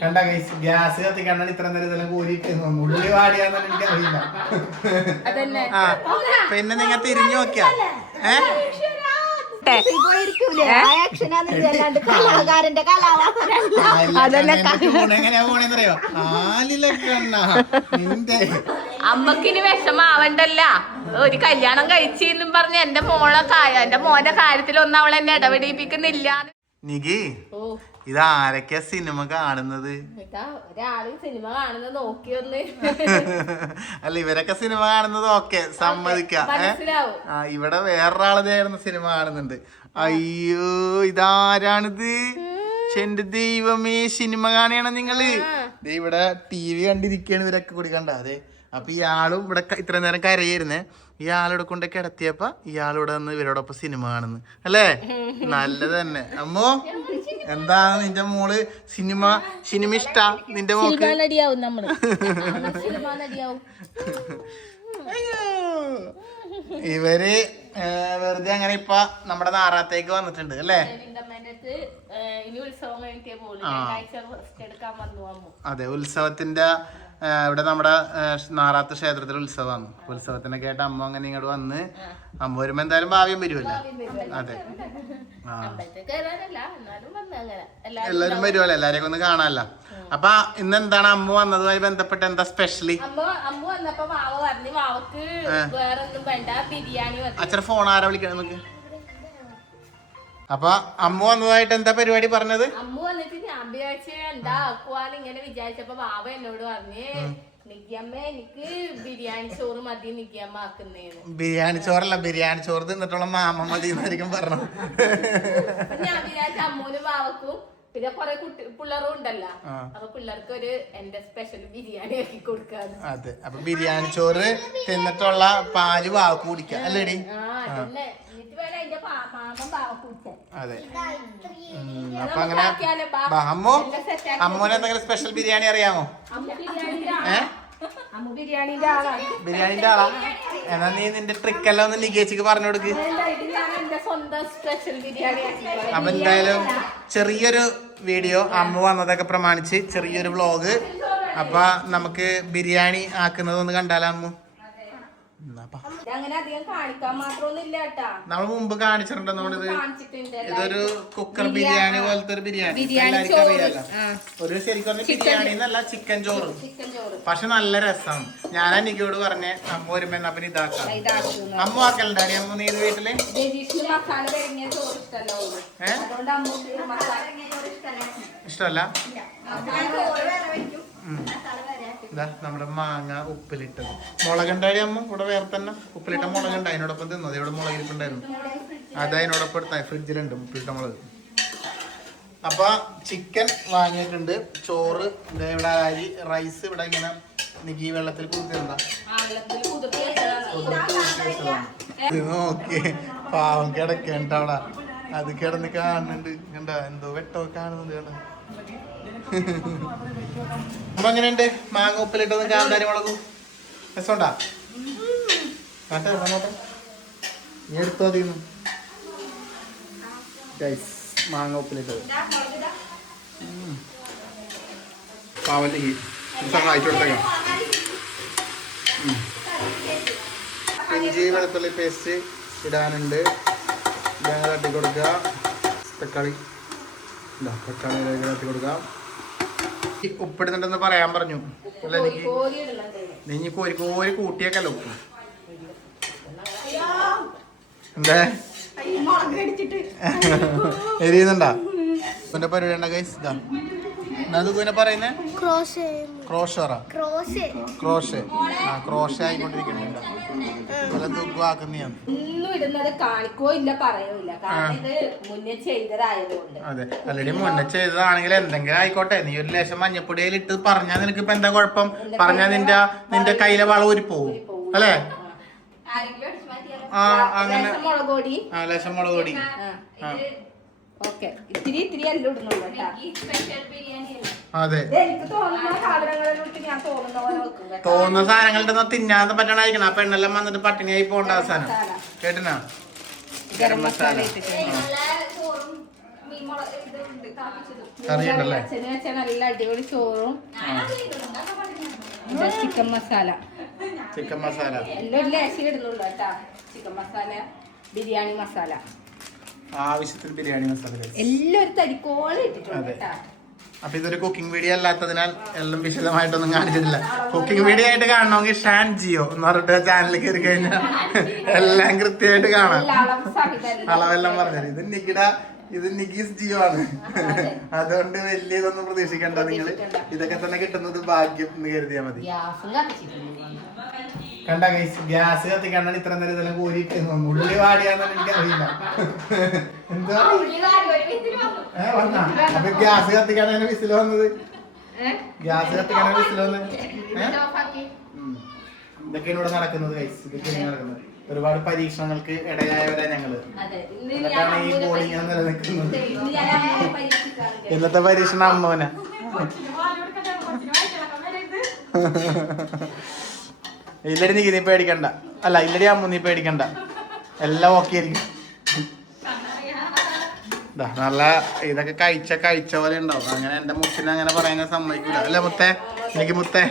കണ്ട ഗ്യാസ് കത്തിക്കണ്ടാണ് ഇത്ര നേരം ഇതെല്ലാം കോരിയിട്ട് ഉള്ളി വാടിയാന്ന് എനിക്ക് അറിയില്ല. പിന്നെ നിങ്ങൾ തിരിഞ്ഞു നോക്കിയാ എങ്ങനെയാ പോണേന്നറിയോ? നിന്റെ അമ്മക്കിനി വിഷമാവണ്ടല്ല. ഒരു കല്യാണം കഴിച്ചെന്നും പറഞ്ഞ് എന്റെ മോന്റെ കാര്യത്തിലൊന്നും അവൾ എന്നെ ഇടപെടിപ്പിക്കുന്നില്ല. നികി ഇതാരൊക്കെയാ സിനിമ കാണുന്നത്? ഒരാള് സിനിമ കാണുന്നത് നോക്കിയൊന്ന്. അല്ല ഇവരൊക്കെ സിനിമ കാണുന്നത് ഓക്കെ സമ്മതിക്കാം. ഇവിടെ വേറൊരാളതായിരുന്നു സിനിമ കാണുന്നുണ്ട്. അയ്യോ ഇതാരാണിത്? എന്റെ ദൈവമേ, സിനിമ കാണുകയാണ് നിങ്ങള്? ഇവിടെ TV കണ്ടിരിക്കുകയാണ് ഇവരൊക്കെ കൂടി. കണ്ട അതെ. അപ്പൊ ഇയാളും ഇവിടെ ഇത്ര നേരം കരയായിരുന്നേ. ഇയാളോടെ കൊണ്ട് കിടത്തിയപ്പോ ഇയാളോടെ വന്ന് ഇവരോടൊപ്പം സിനിമ കാണുന്നു അല്ലേ? നല്ലത് തന്നെ. അമ്മോ എന്താണ് നിന്റെ മോള് സിനിമ ഇഷ്ടാ നിന്റെ മോക്ക്? അയ്യോ ഇവര് വെറുതെ അങ്ങനെ ഇപ്പൊ നമ്മുടെ നാറാത്തേക്ക് വന്നിട്ടുണ്ട് അല്ലേ? അതെ, ഉത്സവത്തിന്റെ ഇവിടെ നമ്മുടെ നാറാത്ത് ക്ഷേത്രത്തിലെ ഉത്സവമാണ്. ഉത്സവത്തിനൊക്കെ ആയിട്ട് അമ്മ അങ്ങനെ ഇങ്ങോട്ട് വന്ന് അമ്മ വരുമ്പോ എന്തായാലും ഭാവിയും വരുമല്ലോ. അതെ, എല്ലാരും വരുമല്ലോ, എല്ലാരെയും ഒന്ന് കാണാനല്ല. അപ്പൊ ഇന്ന് എന്താണ് അമ്മ വന്നതുമായി ബന്ധപ്പെട്ട് എന്താ സ്പെഷ്യലി? അച്ഛൻ ഫോൺ ആരാ വിളിക്കണം നമുക്ക്? അപ്പൊ അമ്മ വന്നതായിട്ട് എന്താ പരിപാടി പറഞ്ഞത്? അമ്മ വന്നിട്ട് ഞാൻ വിചാരിച്ച എന്താ ആക്കുവാന്ന് ഇങ്ങനെ വിചാരിച്ചപ്പോ ബാബ എന്നോട് പറഞ്ഞ് നിക്കിയമ്മ എനിക്ക് ബിരിയാണി ചോറ് മതി നിക്കിയമ്മ ആക്കുന്നേന്ന്. ബിരിയാണി ചോറല്ല, ബിരിയാണി ചോറ് തിന്നിട്ടുള്ള മാമ മതി എന്നായിരിക്കും പറഞ്ഞത്. ഞാൻ വിചാരിച്ച അമ്മൂനും ബാവക്കും പിന്നെ കൊറേ പിള്ളേരും ഉണ്ടല്ലോ, അപ്പൊ പിള്ളേർക്ക് ഒരു എന്റെ സ്പെഷ്യൽ ബിരിയാണി ആക്കി കൊടുക്കാന്ന്. അതെ, അപ്പൊ ബിരിയാണി ചോറ് തിന്നിട്ടുള്ള പാല് വാവക്ക് കുടിക്കാം അല്ലേടി? അതെ. അപ്പൊ അങ്ങനെ അമ്മൂന് എന്തെങ്കിലും സ്പെഷ്യൽ ബിരിയാണി അറിയാമോ? ബിരിയാണിന്റെ ആളാ? എന്നാ നീ നിന്റെ ട്രിക്ക് എല്ലാം ഒന്ന് നികേച്ചിക്ക് പറഞ്ഞു കൊടുക്ക്. അപ്പൊ എന്തായാലും ചെറിയൊരു വീഡിയോ അമ്മ വന്നതൊക്കെ പ്രമാണിച്ച് ചെറിയൊരു വ്ളോഗ്. അപ്പൊ നമുക്ക് ബിരിയാണി ആക്കുന്നതൊന്ന് കണ്ടാലോ അമ്മു? നമ്മൾ മുമ്പ് കാണിച്ചിട്ടുണ്ടോ? ഇതൊരു കുക്കർ ബിരിയാണി പോലത്തെ ഒരു ബിരിയാണി എല്ലാവർക്കും അറിയാലോ. ഒരു ശരിക്കും ബിരിയാണി എന്നല്ല, ചിക്കൻ ചോറ്. പക്ഷെ നല്ല രസമാണ്. ഞാൻ എനിക്കോട് പറഞ്ഞേ അമ്മ വരുമ്പോ എന്നാ പിന്നെ ഇതാക്കാം. അമ്മ ആക്കലുണ്ടാടി അമ്മ നീ വീട്ടില്? ഇഷ്ടമല്ല? നമ്മുടെ മാങ്ങ ഉപ്പിലിട്ടത് മുളകുണ്ടായി അമ്മ ഇവിടെ വേറെ തന്നെ ഉപ്പിലിട്ട മുളകുണ്ട്. അതിനോടൊപ്പം തിന്നത് ഇവിടെ മുളക് ഇരിപ്പുണ്ടായിരുന്നു. അത് അതിനോടൊപ്പം എടുത്ത ഫ്രിഡ്ജിലുണ്ട് ഉപ്പിലിട്ട മുളക്. അപ്പൊ ചിക്കൻ വാങ്ങിയിട്ടുണ്ട്, ചോറ് ഇവിടെ, അരി റൈസ് ഇവിടെ ഇങ്ങനെ നികി വെള്ളത്തിൽ കുതിർത്തിരുന്ന നോക്കി പാവം കിടക്കേണ്ട അവിടെ. അത് കിടന്ന് കാണുന്നുണ്ട് കണ്ട, എന്തോ വെട്ടമൊക്കെ കാണുന്നുണ്ട് കണ്ട. അപ്പൊ എങ്ങനെയുണ്ട് മാങ്ങ ഉപ്പിലിട്ടതും കാന്താരി മുളകും? രസമുണ്ടാ? കാട്ടെ നോട്ടെ, നീ എടുത്തോ അതിന്ന് മാങ്ങ ഉപ്പിലിട്ടത്. പാവന്റെ സഹായിച്ചു കൊടുത്തേക്കാം. ഇഞ്ചി വെളുത്തുള്ളി പേസ്റ്റ് ഇടാനുണ്ട്. ഇതങ്ങനെ തട്ടി കൊടുക്കുക. തക്കാളി തട്ടി കൊടുക്കുക. ഉപ്പിടുന്നുണ്ടെന്ന് പറയാൻ പറഞ്ഞു അല്ല എനിക്ക്? നീ കോരി കോരി കൂട്ടിയേക്കല്ലോ ഉപ്പ്. എന്താ എരിയുന്നുണ്ടാ? ഇവന്റെ പരിപാടി ഉണ്ടാ ഗൈസ്? ഇതാ എന്നാ പറയുന്നേ? ക്രോഷറാ? ക്രോഷേ. ആ ക്രോഷേ ആയിക്കൊണ്ടിരിക്കുന്നുണ്ട്. അതെ, അല്ലടി മുന്നേ ചെയ്തതാണെങ്കിൽ എന്തെങ്കിലും ആയിക്കോട്ടെ. നീ ഒരു ലേശം മഞ്ഞപ്പൊടിയിൽ ഇട്ട് പറഞ്ഞാൽ നിനക്ക് ഇപ്പൊ എന്താ കുഴപ്പം? പറഞ്ഞാൽ നിന്റെ കയ്യിലെ വളം ഊരി പോവും അല്ലേ? ആ അങ്ങനെ ലേശം മുളക് പൊടി. അതെ, തോന്നുന്ന സാധനങ്ങളുടെ തിന്നാതെ പറ്റണായിരിക്കണം. ആ പെണ്ണെല്ലാം വന്നിട്ട് പട്ടിണിയായി പോകേണ്ട അവസാനം. കേട്ടിനാ? ഗരം മസാല കറി ഉണ്ടല്ലേ? അച്ഛന് വെച്ച നല്ല അടിപൊളി ചോറും ചിക്കൻ മസാല. ചിക്കൻ മസാല എല്ലാം ലേശം ഇടുന്നുള്ളൂ കേട്ടാ. ചിക്കൻ മസാല, ബിരിയാണി മസാല, ആവശ്യത്തിന് ബിരിയാണി മസാല എല്ലാം ഒരു തരിക്കോളം ഇട്ടിട്ടുണ്ട് കേട്ടാ. അപ്പൊ ഇതൊരു കുക്കിംഗ് വീഡിയോ അല്ലാത്തതിനാൽ എല്ലാം വിശദമായിട്ടൊന്നും കാണിച്ചിട്ടില്ല. കുക്കിംഗ് വീഡിയോ ആയിട്ട് കാണണമെങ്കിൽ ഷാൻ ജിയോ എന്ന് പറഞ്ഞിട്ട് ചാനലിൽ കയറി കഴിഞ്ഞാൽ എല്ലാം കൃത്യമായിട്ട് കാണാം. അളവെല്ലാം പറഞ്ഞത് ഇത് നിഗീസ് ജിയോ ആണ്. അതുകൊണ്ട് വലിയ ഇതൊന്നും പ്രതീക്ഷിക്കണ്ട നിങ്ങള്. ഇതൊക്കെ തന്നെ കിട്ടുന്നത് ഭാഗ്യം എന്ന് കരുതിയാൽ മതി. കണ്ട ഗൈസ്, ഗ്യാസ് കത്തിക്കണ്ടാണ് ഇത്ര നേരം ഇതെല്ലാം കോരിയിട്ട് ഉള്ളി വാടിയാന്ന് എനിക്ക് അറിയില്ല. എന്താ വന്നാ അപ്പൊ ഗ്യാസ് കത്തിക്കാനാണ് വിസിൽ വന്നത്. ഗ്യാസ് കത്തിക്കാനാണ് വിസിൽ വന്നത്. ഇതൊക്കെയാണ് ഇവിടെ നടക്കുന്നത് ഗൈസ്. ഇതൊക്കെയാണ് നടക്കുന്നത്. ഒരുപാട് പരീക്ഷണങ്ങൾക്ക് ഇടയായവരാ ഞങ്ങള്. എന്നിട്ടാണ് ഈ ബോഡി ഇങ്ങനെ നിലനിൽക്കുന്നത്. ഇന്നത്തെ പരീക്ഷണം അമ്മോന. ഇല്ലടി നീ പേടിക്കണ്ട. അല്ല ഇല്ലടി അമ്മ നീ പേടിക്കണ്ട. എല്ലാം ഓക്കെ ആയിരിക്കും. നല്ല ഇതൊക്കെ കഴിച്ച പോലെ ഉണ്ടാവും. അങ്ങനെ എന്റെ മുത്തിനെ അങ്ങനെ പറയാൻ സമ്മതിക്കൂല. അല്ല മുത്തേ, എനിക്ക് മുത്തേ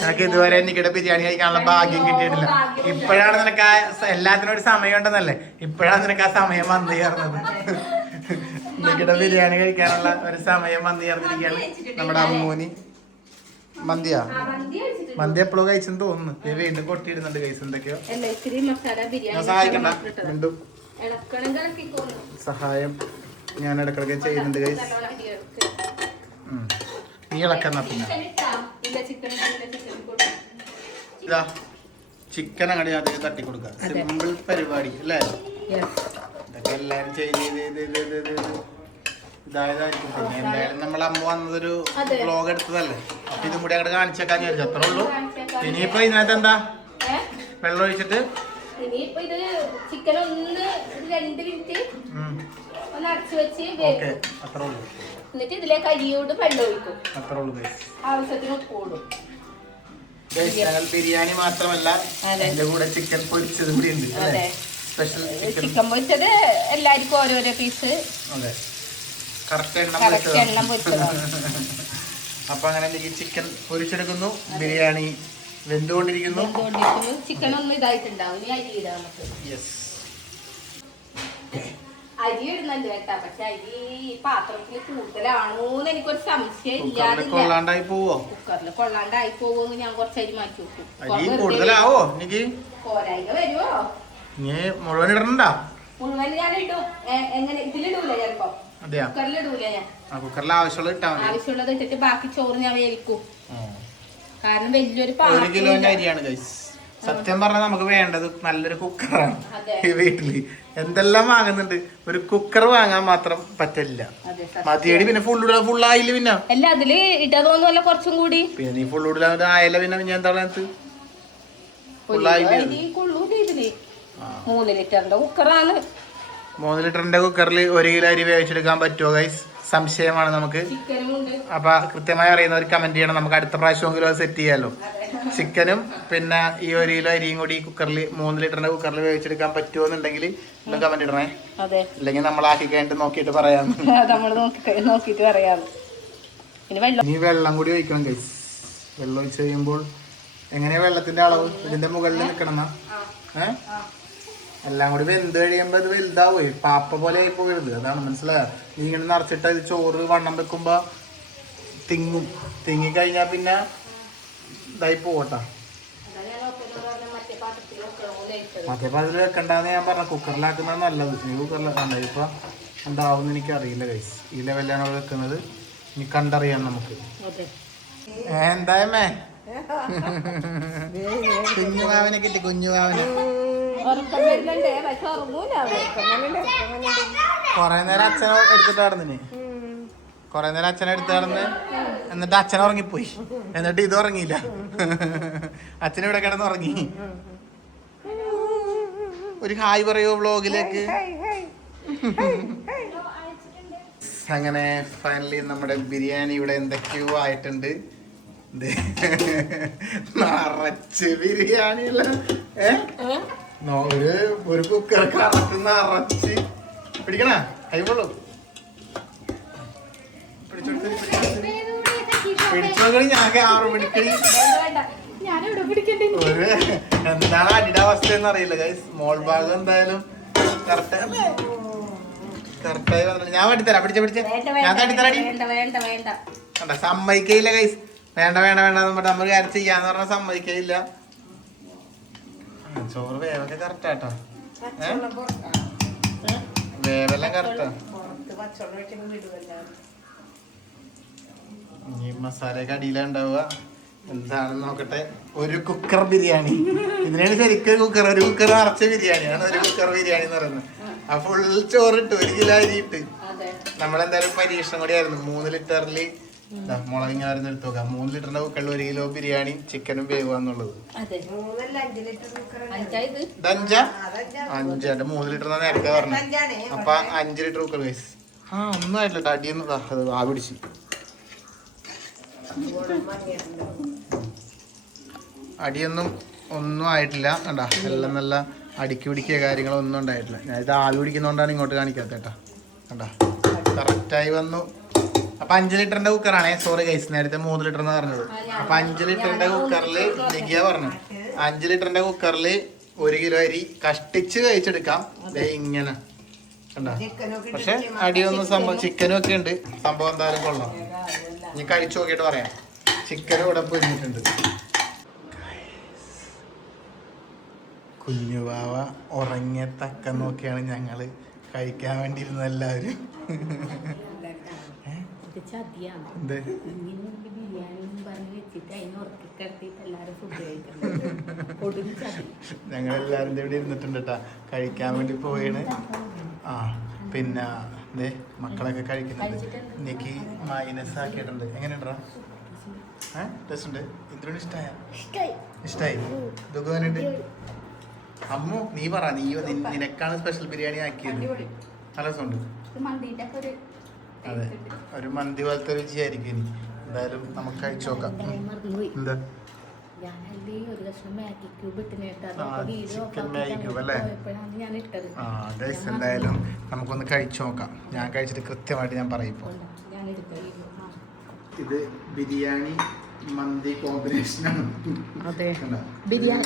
നിനക്ക് ഇതുവരെ എനിക്കിടെ ബിരിയാണി കഴിക്കാനുള്ള ഭാഗ്യം കിട്ടിയിട്ടില്ല. ഇപ്പോഴാണ് നിനക്ക് എല്ലാത്തിനും ഒരു സമയം ഉണ്ടെന്നല്ലേ, ഇപ്പോഴാണ് നിനക്ക് ആ സമയം വന്നു ചേർന്നത്. എനിക്കിടെ ബിരിയാണി കഴിക്കാനുള്ള ഒരു സമയം വന്നു ചേർന്നിരിക്കുകയാണ് നമ്മുടെ അമ്മൂനി. മന്തി എപ്പോഴും കഴിച്ചെന്ന് തോന്നുന്നു. വീണ്ടും കൊട്ടിയിടുന്നുണ്ട് കഴിച്ച് എന്തൊക്കെയോ. സഹായിക്കണ്ട, വീണ്ടും സഹായം ഞാൻ ഇടക്കിടക്ക് ചെയ്യുന്നുണ്ട് കഴിച്ച്. നീ ഇളക്കുന്ന പിന്നെ ഇതാ ചിക്കൻ അങ്ങോട്ട് അതിന് തട്ടിക്കൊടുക്കുക. സിമ്പിൾ പരിപാടി അല്ലേ? ഇതൊക്കെ എല്ലാരും ചെയ്ത് ഇതായതായിരിക്കും. പിന്നെ എന്തായാലും നമ്മളെ അമ്മ വന്നതൊരു വ്ലോഗ് എടുത്തതല്ലേ, അപ്പൊ ഇതും കൂടി അങ്ങോട്ട് കാണിച്ചേക്കാൻ വിചാരിച്ചു. അത്രേ ഉള്ളൂ. ഇനിയിപ്പോ ഇതിനകത്ത് എന്താ വെള്ളം ഒഴിച്ചിട്ട് ഇനിയിപ്പോ ഇത് ചിക്കൻ ഒന്ന് 2 മിനിറ്റ് ഒന്ന് അടച്ചു വെച്ച് അത്രേ ഉള്ളൂ. എന്നിട്ട് ഇതിലേക്ക് അരിയോട് വെള്ളം ഒഴിക്കും. അത്രേ ഉള്ളൂ. ആവശ്യത്തിന് ഉപ്പൂടും. ബിരിയാണി മാത്രമല്ല അതിന്റെ കൂടെ ചിക്കൻ പൊരിച്ചത് കൂടി ഉണ്ട്. സ്പെഷ്യൽ ചിക്കൻ പൊരിച്ചത് എല്ലാവർക്കും ഓരോരോ പീസ്. അതെ, കറക്റ്റ് എണ്ണം പൊരിച്ചതാണ്. അപ്പൊ അങ്ങനെ എനിക്ക് ചിക്കൻ പൊരിച്ചെടുക്കുന്നു. ബിരിയാണി വെന്തുകൊണ്ടിരിക്കുന്നു. ചിക്കൻ ഒന്നും ഇതായിട്ടുണ്ടാവും. ഇനി അരി ഇടാം നമുക്ക്. അരി ഇടുന്നുണ്ട് കേട്ടാ. പക്ഷെ അരി പാത്രത്തിൽ കൂടുതലാണോന്ന് എനിക്കൊരു സംശയം ഇല്ലാതെ. കൊള്ളാണ്ടായി പോവോ? കുക്കറിൽ കൊള്ളാണ്ടായി പോവോന്ന് ഞാൻ കുറച്ച് അരി മാറ്റി വെക്കും. കൂടുതലാവോ? എനിക്ക് പോരായ്മ വരുവോ? മുഴുവൻ ഇടണ്ടാ? മുഴുവൻ ഞാൻ ഇടും. എങ്ങനെ ഇതിലിടൂല ചിലപ്പോ. കുക്കറിലിടൂല ഞാൻ. കുക്കറിൽ ആവശ്യമുള്ളത് ഇട്ടിട്ട് ബാക്കി ചോറ് ഞാൻ വേവിക്കും. കാരണം വലിയൊരു 1 കിലോന്റെ അരിയാണ് ഗൈസ്. സത്യം പറഞ്ഞാൽ നമുക്ക് വേണ്ടത് നല്ലൊരു കുക്കറാണ്. ഈ വീട്ടില് എന്തെല്ലാം വാങ്ങുന്നുണ്ട്, ഒരു കുക്കർ വാങ്ങാൻ മാത്രം പറ്റില്ല. മതിയടി. പിന്നെ ഫുള്ളായില്ല. പിന്നെ അല്ല അതില് ഇട്ടതൊന്നുമല്ല, കുറച്ചും കൂടി. പിന്നെ നീ ഫുള്ളൂടെ ആയല്ല. പിന്നെ ഞാൻ എന്താ പറയുന്നത്, 3 ലിറ്ററിന്റെ കുക്കറാണ്. 3 ലിറ്ററിന്റെ കുക്കറിൽ 1 കിലോ അരി വേവിച്ചെടുക്കാൻ പറ്റുമോ ഗൈസ്? സംശയമാണ് നമുക്ക്. അപ്പൊ കൃത്യമായി അറിയുന്നവർ കമന്റ് ചെയ്യണം. നമുക്ക് അടുത്ത പ്രാവശ്യമെങ്കിലും അത് സെറ്റ് ചെയ്യാലോ. ചിക്കനും പിന്നെ ഈ 1 കിലോ അരിയും കൂടി കുക്കറിൽ 3 ലിറ്ററിന്റെ കുക്കറിൽ വേവിച്ചെടുക്കാൻ പറ്റുമോ എന്നുണ്ടെങ്കിൽ കമന്റ് ഇടണേ. അല്ലെങ്കിൽ നമ്മൾ ആക്കി കഴിഞ്ഞിട്ട് നോക്കിയിട്ട് പറയാം. ഇനി വെള്ളം കൂടി ഒഴിക്കണം ഗൈസ്. വെള്ളം ഒഴിച്ച് കഴിയുമ്പോൾ എങ്ങനെയാ വെള്ളത്തിന്റെ അളവ്? ഇതിന്റെ മുകളിൽ നിൽക്കണം. എല്ലാം കൂടി വെന്ത് കഴിയുമ്പോ ഇത് വലുതാവേ, പാപ്പ പോലെ ആയി പോകരുത്. അതാണ് മനസ്സിലായോ? നീ ഇങ്ങനെ നിറച്ചിട്ട് ഇത് ചോറ് വണ്ണം വെക്കുമ്പോ തിങ്ങി കഴിഞ്ഞാ പിന്നെ ഇതായി പോവട്ടാ. മറ്റേ പാത്രത്തിൽ വെക്കണ്ടെന്ന് ഞാൻ പറഞ്ഞ, കുക്കറിലാക്കുന്നത് നല്ലത്. ഈ കുക്കറിലാക്കണ്ട. ഇപ്പൊ എന്താവും എനിക്ക് അറിയില്ല ഗൈസ്. ഈ ലെവലിലാണ് അവിടെ വെക്കുന്നത്. ഇനി കണ്ടറിയാം നമുക്ക്. എന്തായമേ കുഞ്ഞുമാവനെ കിട്ടി. കുഞ്ഞുമാവനെ കൊറേ നേരം അച്ഛനെ എടുത്തിട്ട് നടന്നിന്. കൊറേ നേരം അച്ഛനെ എടുത്ത് നടന്ന് എന്നിട്ട് അച്ഛൻ ഉറങ്ങിപ്പോയി. എന്നിട്ട് ഇത് ഉറങ്ങിയില്ല. അച്ഛൻ ഇവിടെ കിടന്ന് ഉറങ്ങി. ഒരു ഹായ് പറയോ വ്ളോഗിലേക്ക്. അങ്ങനെ ഫൈനലി നമ്മുടെ ബിരിയാണി ഇവിടെ എന്തൊക്കെയോ ആയിട്ടുണ്ട്. നിറച്ച് ബിരിയാണി ഒരു കുക്കർ കറക്റ്റ് നിറച്ച് പിടിക്കണ കൈകൊള്ളു പിടിച്ചോക്കണി ഞങ്ങൾക്ക് 6 മണിക്കടി ഒരു എന്താണ് അടിയുടെ അവസ്ഥ എന്ന് അറിയില്ല സ്മോൾ ഭാഗം എന്തായാലും കറക്റ്റായി വന്നില്ല. ഞാൻ വട്ടിത്തരാം പിടിച്ച ഞാൻ തട്ടിത്തരാടി കണ്ട സമ്മതിക്കയില്ല ഗൈസ്. വേണ്ട വേണ്ട വേണ്ട പറഞ്ഞിട്ട് നമ്മൾ കാര്യം ചെയ്യാന്ന് പറഞ്ഞാൽ സമ്മതിക്കയില്ല. ചോറ് വേവൊക്കെ കറക്റ്റാട്ടോ. വേവെല്ലാം കറക്റ്റാ. ഈ മസാലയൊക്കെ അടിയിലുണ്ടാവുക എന്താണെന്ന് നോക്കട്ടെ. ഒരു കുക്കർ ബിരിയാണി, ഇതിനാണ് ശരിക്കും കുക്കർ. ഒരു കുക്കർ നിറച്ച ബിരിയാണിയാണ് ഒരു കുക്കർ ബിരിയാണി എന്ന് പറയുന്നത്. ആ ഫുൾ ചോറിട്ട് 1 കിലോ അരി ഇട്ട് നമ്മളെന്തായാലും പരീക്ഷണം കൂടി ആയിരുന്നു. 3 ലിറ്ററിൽ മുളക് ഇങ്ങനെ എടുത്ത് നോക്കാം. 3 ലിറ്ററിന്റെ കുക്കറിൽ 1 കിലോ ബിരിയാണി ചിക്കനും വേവാന്നുള്ളത്. 5 3 ലിറ്റർ നേരത്തെ പറഞ്ഞു. അപ്പൊ 5 ലിറ്റർ കുക്കർ ഗൈസ്. ഒന്നും ആയിട്ടില്ല. അടിയൊന്നും അത് ആ പിടിച്ച് അടിയൊന്നും ഒന്നും ആയിട്ടില്ല. കണ്ടാ എല്ലാം നല്ല അടുക്കി പിടിക്കുക കാര്യങ്ങളൊന്നും ഉണ്ടായിട്ടില്ല. ഞാൻ ഇത് ആവി പിടിക്കുന്നതുകൊണ്ടാണ് ഇങ്ങോട്ട് കാണിക്കാത്ത കേട്ടാ. കണ്ടാ കറക്റ്റായി വന്നു. അപ്പൊ 5 ലിറ്ററിന്റെ കുക്കറാണേ. സോറി ഗൈസ്, നേരത്തെ 3 ലിറ്റർ എന്ന് പറഞ്ഞത്. അപ്പൊ 5 ലിറ്ററിന്റെ കുക്കറിൽ നികിയ പറഞ്ഞു 5 ലിറ്ററിന്റെ കുക്കറിൽ 1 കിലോ അരി കഷ്ടിച്ച് കഴിച്ചെടുക്കാം. ഇങ്ങനെ കണ്ടാ. പക്ഷെ അടിയൊന്നും സംഭവം ചിക്കനും ഒക്കെ ഉണ്ട്. സംഭവം എന്തായാലും കൊള്ളാം. ഇനി കഴിച്ചു നോക്കിയിട്ട് പറയാം. ചിക്കനും ഇവിടെ പൊരിഞ്ഞിട്ടുണ്ട്. കുഞ്ഞുവാവ ഉറങ്ങിയ തക്ക നോക്കിയാണ് ഞങ്ങള് കഴിക്കാൻ വേണ്ടി ഇരുന്നത് എല്ലാവരും. ഞങ്ങളെല്ലാരും ഇവിടെ ഇരുന്നിട്ടുണ്ട് കേട്ടാ. കഴിക്കാൻ വേണ്ടി പോയാണ്. പിന്നെ മക്കളൊക്കെ കഴിക്കുന്നുണ്ട്. എനിക്ക് മൈനസ് ആക്കിയിട്ടുണ്ട്. എങ്ങനെയുണ്ടാ? ടേസ്റ്റ് ഉണ്ട്. ഇന്ദ്രന് ഇഷ്ടായി? ഇതൊക്കെ വേണ്ടിട്ട് അമ്മു നീ പറ. നിനക്കാണ് സ്പെഷ്യൽ ബിരിയാണി ആക്കിയത്. നല്ല രസമുണ്ട്. അതെ, ഒരു മന്തി പോലത്തെ രുചിയായിരിക്കും. ഇനി എന്തായാലും നമുക്ക് കഴിച്ചു നോക്കാം. എന്താ ചിക്കൻ മാഗി ക്യൂബ് അല്ലേ? എന്തായാലും നമുക്കൊന്ന് കഴിച്ചു നോക്കാം. ഞാൻ കഴിച്ചിട്ട് കൃത്യമായിട്ട് ഞാൻ പറയും. ഇപ്പോൾ ഇത് ബിരിയാണി മന്തി കോമ്പിനേഷനാണ്. അതെ, ബിരിയാണി.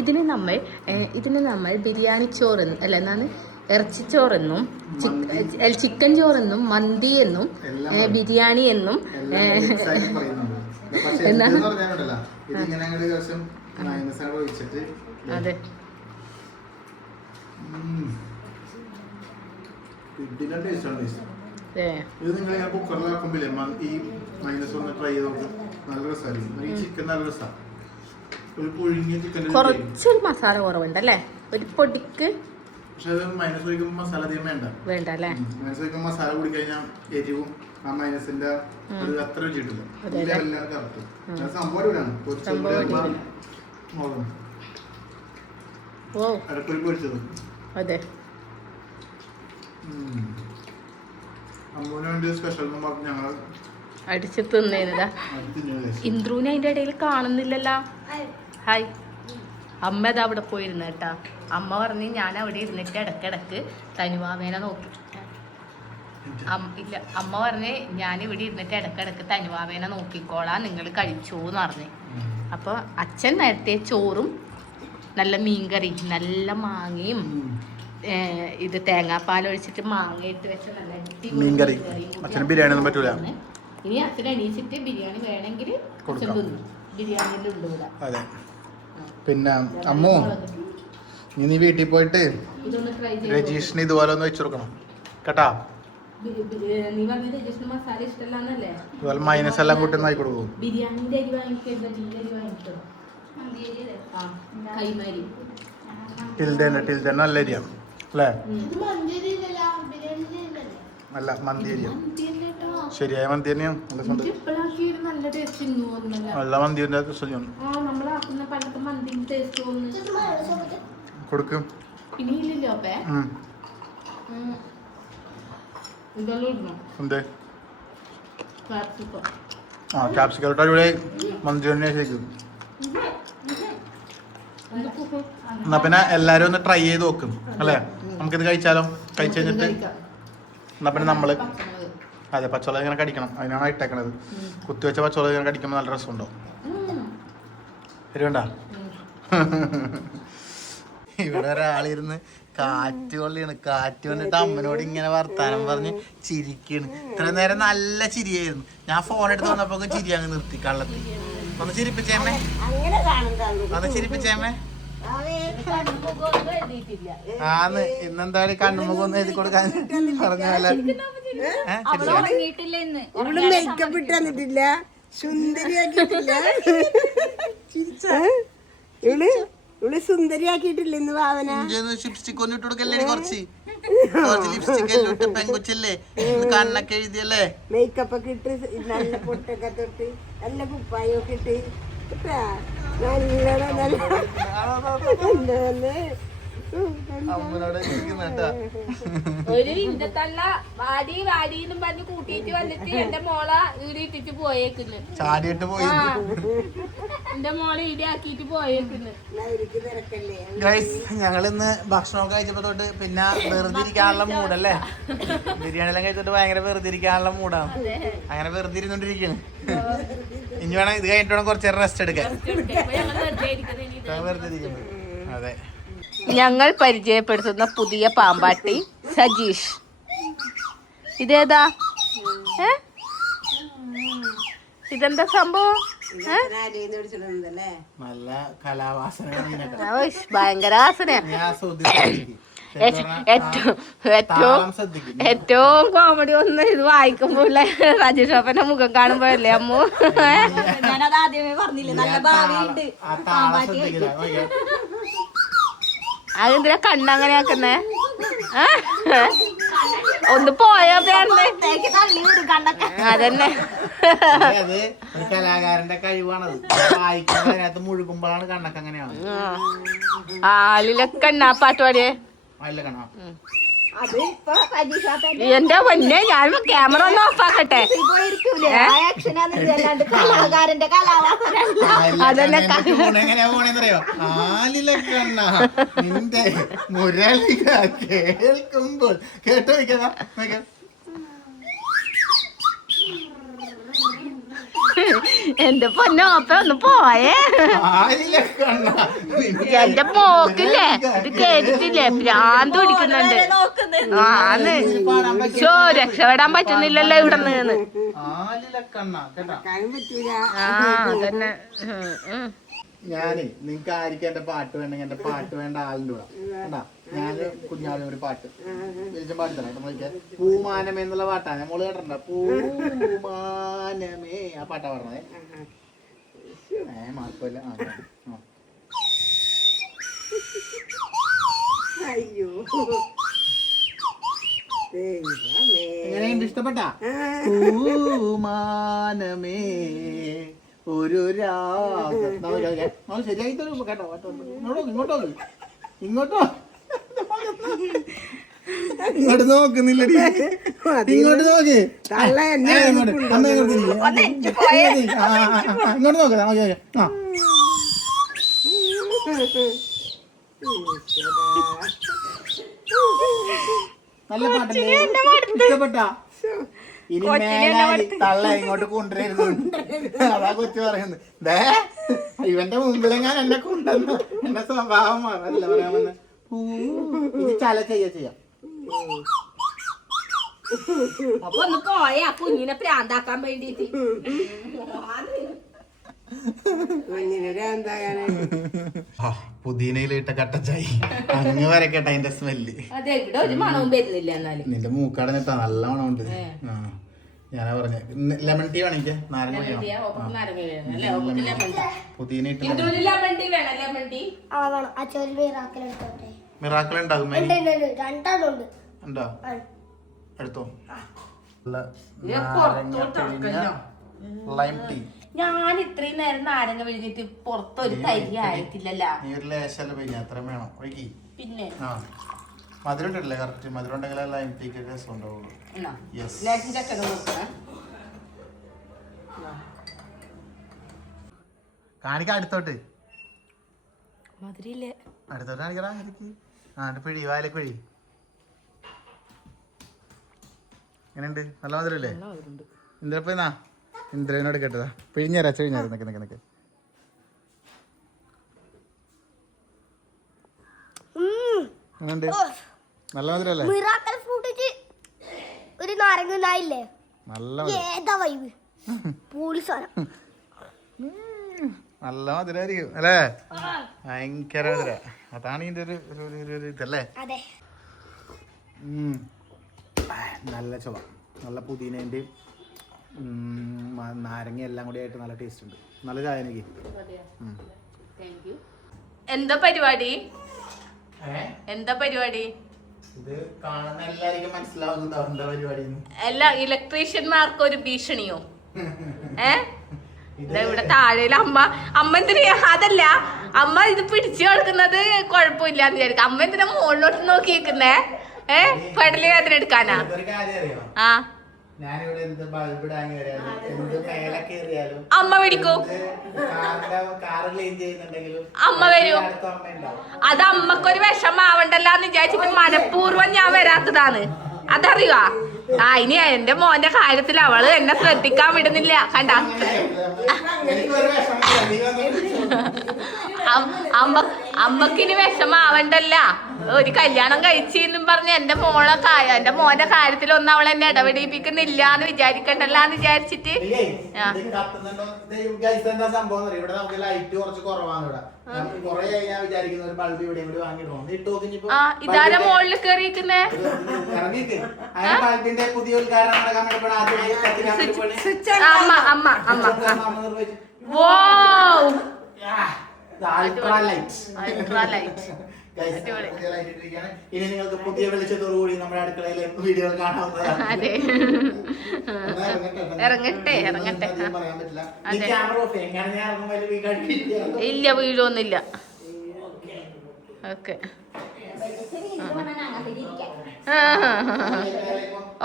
ഇതിന് നമ്മൾ ബിരിയാണി ചോറ് അല്ല, എന്നാണ് ഇറച്ചിച്ചോറെന്നും ചിക്കൻ ചോറെന്നും മന്തി എന്നും ബിരിയാണി എന്നും അതെ. ഇത് നിങ്ങൾ കുക്കറിലാക്കുമ്പില്ലേ ഈ മൈനസ് ഒന്ന് ട്രൈ ചെയ്ത് നോക്കും. നല്ല രസമായിരിക്കും. ഈ ചിക്കൻ നല്ല രസമാണ്. ഒരു പുഴുങ്ങിയ ചിക്കൻ കുറച്ചൊരു മസാല കുറവുണ്ടല്ലേ ഒരു പൊടിക്ക്. പക്ഷെ അത് മൈനസ് ഒഴിക്കുമ്പോൾ മസാല അധികം വേണ്ട അല്ലേ? മൈനസ് ഒഴിക്കുമ്പോൾ മസാല കൂടി കഴിഞ്ഞാൽ എരിവും ആ മൈനസിന്റെ അത്ര രുചി കിട്ടില്ല. കറക്റ്റ് സംഭവം ഇവിടെയാണ്. അരപ്പൊരി പൊരിച്ചത്. അതെ, അമ്മൂന് വേണ്ടി സ്പെഷ്യൽ ഞങ്ങൾ അടിച്ചു തിന്നേതാ. ഇന്ദ്രൂനെ അതിന്റെ ഇടയിൽ കാണുന്നില്ലല്ലോ. ഹായ്. അമ്മ അത് അവിടെ പോയിരുന്ന കേട്ടാ. അമ്മ പറഞ്ഞ് ഞാൻ അവിടെ ഇരുന്നിട്ട് ഇടക്കിടക്ക് തനുവാവേനെ നോക്കി. ഇല്ല, അമ്മ പറഞ്ഞ് ഞാൻ ഇവിടെ ഇരുന്നിട്ട് ഇടക്കിടക്ക് തനുവാവേനെ നോക്കിക്കോളാം, നിങ്ങൾ കഴിച്ചോന്ന് പറഞ്ഞ്. അപ്പൊ അച്ഛൻ നേരത്തെ ചോറും നല്ല മീൻകറി, നല്ല മാങ്ങയും ഇത് തേങ്ങാപ്പാലൊഴിച്ചിട്ട് മാങ്ങ ഇട്ട് വെച്ച നല്ല മീൻകറി. ബിരിയാണി ഒന്നും പറ്റൂല. ഇനി അച്ഛൻ എണീച്ചിട്ട് ബിരിയാണി വേണമെങ്കിൽ ബിരിയാണിയിലുണ്ട് ഇവിടെ. അതെ. പിന്നെ അമ്മു നീ വീട്ടിൽ പോയിട്ട് രജീഷിന് ഇതുപോലെ ഒന്ന് വെച്ചു കൊടുക്കണം കേട്ടാ. ഇതുപോലെ മൈനസ് എല്ലാം കൂട്ടി നോക്കി കൊടുക്കും. ബിരിയാണിന്റെ അരി വാങ്ങിക്കോ. ടിൽഡൻ നല്ല അരിയാണ് അല്ലേ? അല്ല, മന്തി അരിയാണ്. ശരിയായ മന്തി തന്നെയാണ്. നല്ല മന്തിന്റെ കൊടുക്കും. എന്തേ ക്യാപ്സിക്കം ഇവിടെ മന്തി തന്നെ ശരിക്കും. എന്നാ പിന്നെ എല്ലാരും ഒന്ന് ട്രൈ ചെയ്ത് നോക്കും അല്ലേ? നമുക്കിത് കഴിച്ചാലോ? കഴിച്ചു കഴിഞ്ഞിട്ട് എന്നാ പിന്നെ നമ്മള് അതെ പച്ചവെള്ളം ഇങ്ങനെ കടിക്കണം, അതിനാണ് ഇട്ടേക്കണത്. കുത്തിവെച്ച പച്ചവെള്ളം ഇങ്ങനെ കടിക്കുമ്പോൾ നല്ല രസമുണ്ടോ? വരുന്നുണ്ടാ? ഇവിടെ ഒരാളിരുന്ന് കാറ്റ് കൊള്ളിയാണ്. കാറ്റ് വന്നിട്ട് അമ്മനോട് ഇങ്ങനെ വർത്താനം പറഞ്ഞ് ചിരിക്കാണ്. ഇത്ര നേരം നല്ല ചിരിയായിരുന്നു. ഞാൻ ഫോൺ എടുത്ത് വന്നപ്പോ ചിരി അങ്ങ് നിർത്തി കള്ളത്തി. ഒന്ന് ചിരിപ്പിച്ചേമ്മേ, ഒന്ന് ചിരിപ്പിച്ചേമ്മേ. ആന്ന് ഇന്നെന്താണ് കണ്ണുമുഖം ഒന്ന് എഴുതി കൊടുക്കാൻ പറഞ്ഞ പോലെ. മേക്കപ്പ് ഇട്ട് തന്നിട്ടില്ല, സുന്ദരിയാക്കിട്ടില്ല. ഇവള് സുന്ദരിയാക്കിട്ടില്ല ഇന്ന് ഭാവന. ലിപ്സ്റ്റിക് ഒന്ന് ഇട്ട് കൊടുക്കല്ലേ? കുറച്ച് ലിപ്സ്റ്റിക് ഇട്ട് പെങ്കൊച്ചല്ലേ കണ്ണൊക്കെ എഴുതിയല്ലേ? മേക്കപ്പ് ഒക്കെ ഇട്ട് നല്ല പൊട്ടൊക്കെ തൊട്ട് നല്ല കുപ്പായൊക്കെ ഇട്ട് ഒരു ഇന്നത്തല്ല വാടി വാടിന്നും പറഞ്ഞ് കൂട്ടിയിട്ട് വന്നിട്ട് എന്റെ മോള ഈടിയിട്ടിട്ട് പോയേക്കുന്നു. ചാടിയിട്ട് പോയി. എന്റെ മോളെ ഈടിയാക്കിട്ട് പോയേക്കുന്നു. ഞങ്ങളിന്ന് ഭക്ഷണമൊക്കെ കഴിച്ചപ്പോ തൊട്ട് പിന്നെ വെറുതെ ഇരിക്കാനുള്ള മൂടല്ലേ? ബിരിയാണി എല്ലാം കഴിച്ചിട്ട് ഭയങ്കര വെറുതെ ഇരിക്കാനുള്ള മൂടാണ്. അങ്ങനെ വെറുതെ ഇരുന്നോണ്ടിരിക്കുന്നു. ഇനി വേണം ഇത് കഴിഞ്ഞിട്ട് വേണം കുറച്ച് നേരം റെസ്റ്റ് എടുക്കാൻ. വെറുതെ ഇരിക്കുന്നു. അതെ. ഞങ്ങൾ പരിചയപ്പെടുത്തുന്ന പുതിയ പാമ്പാട്ടി സജീഷ്. ഇതേതാ? ഇതെന്താ സംഭവം? നല്ല കലാവാസന, ഭയങ്കര വാസനയാണ്. ഏറ്റവും കോമഡി ഒന്ന് ഇത് വായിക്കുമ്പോഴല്ലേ സജീഷപ്പന്റെ മുഖം കാണുമ്പോഴല്ലേ അമ്മു? ഞാനത് ആദ്യമേ പറഞ്ഞില്ലേ, നല്ല ഭാവിയുണ്ട്. അതെന്തിനാ കണ്ണങ്ങനെ ആക്കുന്നേ? ഒന്ന് പോയാ അതന്നെ. ഒരു കലാകാരന്റെ കഴിവാണത്. വായിക്കുന്നതിനകത്ത് മുഴുകുമ്പോഴാണ് കണ്ണൊക്കെ അങ്ങനെയാണ്. ആളിലൊക്കെ ആ പാട്ട് പാടിയേ അല്ല കണ്ണ. എന്റെ പൊന്നെ, ഞാൻ ക്യാമറ ഒന്ന് ഓഫ് ആക്കട്ടെ. അതന്നെ എങ്ങനെയാ പോണെന്നറിയോ? ആലിലക്കണ്ണ നിന്റെ മുരളിക കേൾക്കുമ്പോൾ കേട്ടോ വയ്ക്കാ. എന്റെ പൊന്നോപ്പ ഒന്ന് പോയേ. എന്റെ മോക്കില്ലേ ഇത് കേട്ടിട്ടില്ലേ? ഭ്രാന്ത് പിടിക്കുന്നുണ്ട്. രക്ഷപ്പെടാൻ പറ്റുന്നില്ലല്ലോ ഇവിടെ നിന്ന്. അതന്നെ. ഞാനേ നിങ്ങക്ക് ആയിരിക്കും എന്റെ പാട്ട് വേണ്ടെങ്കിൽ എന്റെ പാട്ട് വേണ്ട ആളിന്റെ കൂടെ കണ്ടാ. ഞാന് കുഞ്ഞാളി ഒരു പാട്ട് വിളിച്ചും പാടിത്തരാം. നോക്കിയാ പൂമാനമേ എന്നുള്ള പാട്ടാണ് മോള് കേട്ടിട്ടുണ്ട? പൂമാനമേ ആ പാട്ടാ പറഞ്ഞേ. മാർക്കല്ല. എങ്ങനെയുണ്ട്? ഇഷ്ടപ്പെട്ടാ? പൂമാനമേ ഒരു രാഗം ശരിയായി തരും കേട്ടോ. ഇങ്ങോട്ടോ ഇങ്ങോട്ടോ ഇങ്ങോട്ട് നോക്കുന്നില്ലടി. ഇങ്ങോട്ട് നോക്ക്. ഇങ്ങോട്ട് നോക്കാം. നല്ല പാട്ടല്ലേ? ഇഷ്ടപ്പെട്ടാ? ഇനി മേലാലി തള്ള ഇങ്ങോട്ട് കൊണ്ടുവരരുത്. അതാ കൊച്ചു പറയുന്നത്. ഇവന്റെ മുമ്പിലെങ്ങാൻ എന്നെ കൊണ്ടുവന്നു എന്റെ സ്വഭാവം മാറല്ല പറയാൻ വന്ന. ഇത് ചല ചെയ്യാം. അപ്പൊ ഒന്ന് പോയാ കുഞ്ഞിനെ പ്രാന്താക്കാൻ വേണ്ടിട്ട്. പുതിനയിലിട്ട കട്ടച്ചായി അങ്ങ് വരക്കട്ടെ അതിന്റെ സ്മെല്ല്. അതെ, ഇവിടെ ഒരു മണവും വരുന്നില്ല. എന്നാലും നിന്റെ മൂക്കാടനെത്താ നല്ല മണമുണ്ട്. ഞാനാ പറഞ്ഞ ലെമൺ ടീ വേണമെങ്കിൽ നാരങ്ങ പുതിന ഇട്ട് മിറാക്കിൾ ഉണ്ടാകും. ഉണ്ടോ? എടുത്തോ. Lime tea. ഞാൻ ഇത്രയും നേരം നാരങ്ങ വിഴുങ്ങിട്ട് പുറത്തൊരു തരി ആയിട്ടില്ലല്ലോ. നീ ഒരു ലേശല്ല പിഴിഞ്ഞ അത്ര വേണം ഒഴുകി. പിന്നെ മധുരം ഇട്ടില്ലേ? കറക്റ്റ് മധുരം ഉണ്ടെങ്കിൽ ലൈം ടീക്ക് രസം ഉണ്ടാവുള്ളൂ. കാണിക്ക അടുത്തോട്ട്. മധുരയില്ലേ? അടുത്തോട്ട് കാണിക്കടാ പിഴി വാലക്കുഴി എങ്ങനെയുണ്ട്? നല്ല മധുരല്ലേ? ഇന്ദ്രപ്പനാ ഇന്ദ്രനോട് കേട്ടതാ. പിഴിഞ്ഞരാ പിഴിഞ്ഞാറ്. നിക്ക് നിക്ക് നിക്ക്. എങ്ങനെയുണ്ട്? നല്ല മധുരല്ലേ? ഒരു നാരങ്ങ നല്ല നല്ല മധുരമായിരിക്കും അല്ലേ? ഭയങ്കര മധുര. അതാണ് ഇതിന്റെ ഒരു ഇതല്ലേ? നല്ല ചുവ, നല്ല പുതിനേന്റെയും നാരങ്ങ എല്ലാം കൂടി ആയിട്ട് നല്ല ടേസ്റ്റ് ഉണ്ട്. നല്ല ചായ എനിക്ക്. എന്താ പരിപാടി? എന്താ പരിപാടി? ഇത് കാണുന്ന എല്ലാവർക്കും മനസ്സിലാവുന്നുണ്ടോ എന്താ പരിപാടി? എല്ലാ ഇലക്ട്രീഷ്യന്മാർക്ക് ഒരു ഭീഷണിയോ? ഇവിടെ താഴെ അമ്മ എന്തിനാ? അതല്ല അമ്മ ഇത് പിടിച്ചു കൊടുക്കുന്നത് കുഴപ്പമില്ലാന്ന് വിചാരിക്കും. അമ്മ എന്തിനാ മുകളിലോട്ട് നോക്കി നിൽക്കുന്നേ? പെടലി വേദന എടുക്കാനാ? ആ അമ്മ പിടിക്കൂ. അമ്മ വരൂ. അത് അമ്മക്കൊരു വിഷമാവണ്ടല്ലാന്ന് വിചാരിച്ചിട്ട് മനഃപൂർവ്വം ഞാൻ വരാത്തതാണ്. അതറിയുവാ? ഇനി എന്റെ മോന്റെ കാര്യത്തിൽ അവള് എന്നെ ശ്രദ്ധിക്കാൻ വിടുന്നില്ല. കണ്ട അമ്മക്കിനി വിഷമാവണ്ടല്ല. ഒരു കല്യാണം കഴിച്ചെന്നും പറഞ്ഞ് എന്റെ മോന്റെ കാര്യത്തിലൊന്നും അവൾ എന്നെ ഇടപെടിപ്പിക്കുന്നില്ല എന്ന് വിചാരിക്കണ്ടല്ലാന്ന് വിചാരിച്ചിട്ട് ഇതാരെ മുകളിൽ കേറിയിരിക്കുന്നേ? അമ്മ അമ്മ അമ്മ വോ ഇനി നിങ്ങൾക്ക് പുതിയ വെളിച്ചത്തോടുകൂടി നമ്മുടെ അടുക്കളയിലെ വീഡിയോ കാണാവുന്നതാണ്. അതെ, ഇറങ്ങട്ടെ ഇറങ്ങട്ടെ. ഇല്ല, വീഴൊന്നുമില്ല. ഓക്കെ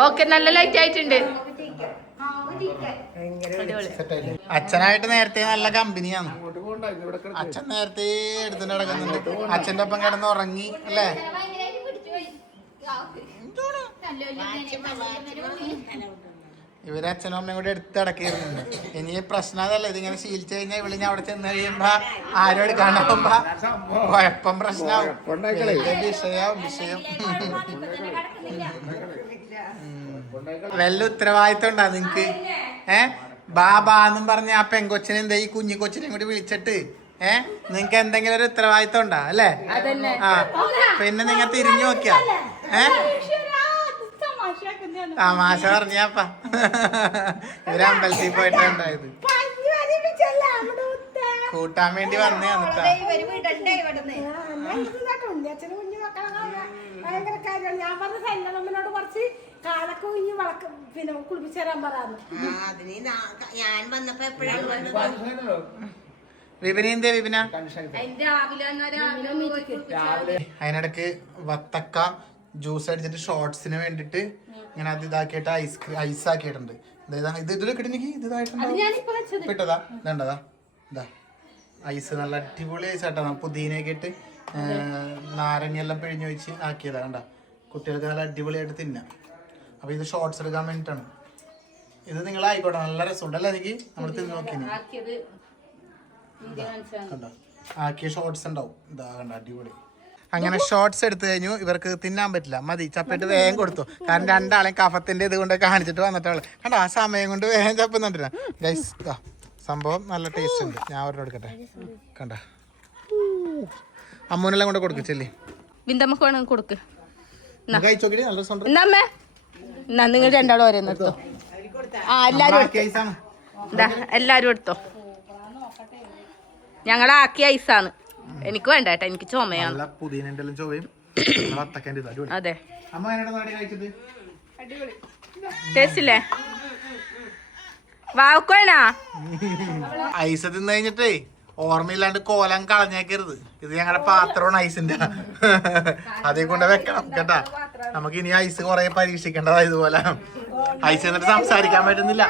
ഓക്കെ, നല്ല ലൈറ്റ് ആയിട്ടുണ്ട്. അച്ഛനായിട്ട് നേരത്തെ നല്ല കമ്പനിയാണ്. അച്ഛൻ നേരത്തെ എടുത്തിട്ട് നടക്കുന്നുണ്ട്. അച്ഛൻ്റെ ഒപ്പം കിടന്ന് ഉറങ്ങി അല്ലേ? ഇവര് അച്ഛനും അമ്മയും കൂടെ എടുത്ത് അടക്കിയിരുന്നുണ്ട്. ഇനി പ്രശ്നം അതല്ല, ഇതിങ്ങനെ ശീലിച്ചു കഴിഞ്ഞാൽ ഇവിടെ ഞാൻ അവിടെ ചെന്ന് കഴിയുമ്പോ ആരും എടുക്കാണ്ടാവുമ്പോ കുഴപ്പം പ്രശ്നമാവും. വിഷയം വല്ല ഉത്തരവാദിത്തം ഉണ്ടാ നിങ്ങക്ക്? ബാബാന്നും പറഞ്ഞ ആ പെങ്കൊച്ചിനെ എന്താ ഈ കുഞ്ഞി കൊച്ചിനെയും കൂടി വിളിച്ചിട്ട് നിങ്ങക്ക് എന്തെങ്കിലും ഒരു ഉത്തരവാദിത്തം ഉണ്ടാ അല്ലേ? ആ പിന്നെ നിങ്ങ തിരിഞ്ഞു നോക്കിയാ തമാശ പറഞ്ഞാപ്പാ. ഇവര് അമ്പലത്തിൽ പോയിട്ടുണ്ടായത് കൂട്ടാൻ വേണ്ടി വന്നേ. ഞാൻ പറഞ്ഞ സൈനമ്മനോട് കുറച്ച് കാലൊക്കെ കുഞ്ഞ് പിന്നെ കുളിപ്പിച്ചു തരാൻ പറയാന്ന്. ഞാൻ വന്നപ്പോ എപ്പോഴാണ് വിപിന അതിനിടക്ക് വത്തക്ക ജ്യൂസ് അടിച്ചിട്ട് ഷോർട്സിന് വേണ്ടിട്ട് ഇങ്ങനെ അത് ഇതാക്കിയിട്ട് ഐസ് ആക്കിയിട്ടുണ്ട്. ഇത് ഇതിൽ കിട്ടുന്നെങ്കിൽ ഇതായിട്ടുണ്ടതാ ഇതണ്ടതാ ഇതാ ഐസ് നല്ല അടിപൊളി ഐസ് ആട്ടാ. പുതിനയൊക്കെ ഇട്ട് നാരങ്ങയെല്ലാം പിഴിഞ്ഞ് വെച്ച് ആക്കിയതാ. കണ്ട കുട്ടികൾക്ക് നല്ല അടിപൊളിയായിട്ട് തിന്നാം. അപ്പൊ ഇത് ഷോർട്സ് എടുക്കാൻ വേണ്ടിയിട്ടാണ്. ഇത് നിങ്ങളായിക്കോട്ടെ, നല്ല രസമുണ്ടല്ലേ? എനിക്ക് നമ്മൾ തിന്ന് നോക്കി ആക്കിയ ഷോർട്സ് ഉണ്ടാവും. ഇതാ കണ്ട അടിപൊളി. അങ്ങനെ ഷോർട്സ് എടുത്തു കഴിഞ്ഞു. ഇവർക്ക് തിന്നാൻ പറ്റില്ല, മതി ചപ്പിട്ട് വേഗം കൊടുത്തു. കാരണം രണ്ടാളെയും കഫത്തിന്റെ ഇത് കൊണ്ട് കാണിച്ചിട്ട് വന്നിട്ടുള്ളു. കണ്ട ആ സമയം കൊണ്ട് വേഗം ചപ്പുന്നുണ്ടില്ല ഗൈസ്. സംഭവം നല്ല ടേസ്റ്റ് ഉണ്ട്. ഞാൻ അവരോട് എടുക്കട്ടെ. കണ്ട അമ്മൂനെല്ലാം കൊണ്ട് കൊടുക്കില്ലേ? ബിന്ദമ്മക്ക് വേണം കൊടുക്ക്. കഴിച്ചോക്കി നല്ല രസം. നിങ്ങൾ രണ്ടാളും ഓരോ നിർത്തോ. എല്ലാരും എടുത്തോ. ഞങ്ങളാക്കിയ ഐസാണ്. എനിക്ക് വേണ്ട കേട്ടോ, എനിക്ക് ചുമയാണ്. അതെ, ടേസ്റ്റില്ലേ? വാവക്കോണാ ഐസ് തിന്നു കഴിഞ്ഞിട്ടേ ഓർമ്മയില്ലാണ്ട് കോലം കളഞ്ഞേക്കരുത്. ഇത് ഞങ്ങളുടെ പാത്രമാണ് ഐസിന്റെ. അതേ കൊണ്ട് വെക്കണം കേട്ടാ. നമുക്ക് ഇനി ഐസ് കൊറേ പരീക്ഷിക്കേണ്ടതാ. ഇതുപോലെ ഐസ് എന്നിട്ട് സംസാരിക്കാൻ പറ്റുന്നില്ല.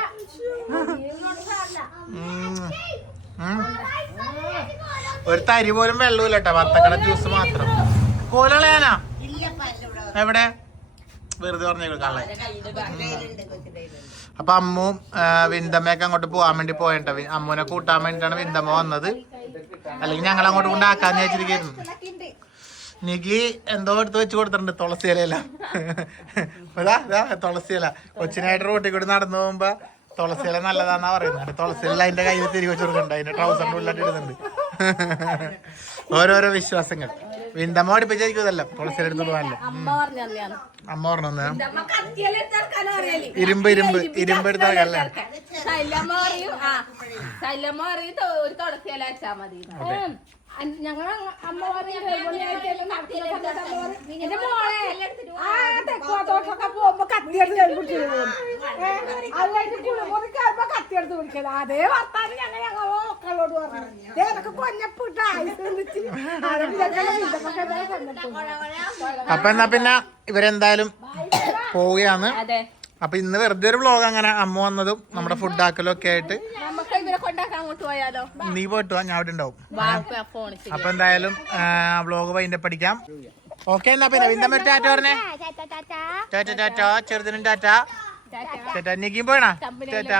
ഒരു തരി പോലും വെള്ളമില്ല കേട്ടോ, വത്തക്കട ജ്യൂസ് മാത്രം. കോലളയാനാ എവിടെ വെറുതെ പറഞ്ഞേക്കു കള്ളൻ. അപ്പൊ അമ്മും വിന്തമ്മയൊക്കെ അങ്ങോട്ട് പോകാൻ വേണ്ടി പോയിട്ടോ. അമ്മുനെ കൂട്ടാൻ വേണ്ടിട്ടാണ് വിന്തമ്മ വന്നത്, അല്ലെങ്കിൽ ഞങ്ങൾ അങ്ങോട്ട് കൊണ്ടാക്കാന്ന് വെച്ചിരിക്കുന്നു. എനിക്ക് എന്തോ എടുത്ത് വെച്ച് കൊടുത്തിട്ടുണ്ട് തുളസി ഇലയെല്ലാം. തുളസി ഇല കൊച്ചിനായിട്ട് റോട്ടിൽ കൂടി നടന്നു പോകുമ്പോ തുളസി ഇല നല്ലതാന്നാ പറയുന്നത്. തുളസി ഇല അതിന്റെ കയ്യിൽ തിരികെ വെച്ച് കൊടുക്കുന്നുണ്ട്, അതിന്റെ ട്രൗസറിന്റെ ഉള്ളിലായിട്ട് ഇടുന്നുണ്ട്. ഓരോരോ വിശ്വാസങ്ങൾ. വിന്തമ്മ പഠിപ്പിച്ചായിരിക്കുമല്ലോ തുളസി ഇല എടുത്തോണ്ട് പോകാനല്ലോ. അമ്മ പറഞ്ഞു ഇരുമ്പ് ഇരുമ്പ് ഇരുമ്പ് എടുത്താലല്ലേ. ഞങ്ങൾ അമ്മ തെക്കുവാത്തോട്ടൊക്കെ പോകുമ്പോ കത്തിയെടുത്ത് കത്തിയെടുത്ത് കുടിക്കത്. അതേ വർത്താനം ഞങ്ങൾ മക്കളോട് പറഞ്ഞു. ഇതൊക്കെ കൊഞ്ഞപ്പിട്ട് അപ്പൊ എന്നാ പിന്നെ ഇവരെന്തായാലും പോവുകയാണ്. അപ്പൊ ഇന്ന് വെറുതെ ഒരു വ്ളോഗ് അങ്ങനെ അമ്മ വന്നതും നമ്മുടെ ഫുഡ് ആക്കലും ഒക്കെ ആയിട്ട്. നീ പോയിട്ട് വാ, ഞാൻ അവിടെ ഉണ്ടാവും. അപ്പൊ എന്തായാലും വ്ളോഗ് വൈൻഡ് അപ്പ് അടിക്കാം. ഓക്കെ എന്നാ പിന്നെ വിന്തമ്മ ടാറ്റ പറഞ്ഞേ. ടാറ്റ ടാറ്റ, ചെറുതിനും ടാറ്റ. ടാറ്റ നിക്കും പോയണ ടാറ്റ.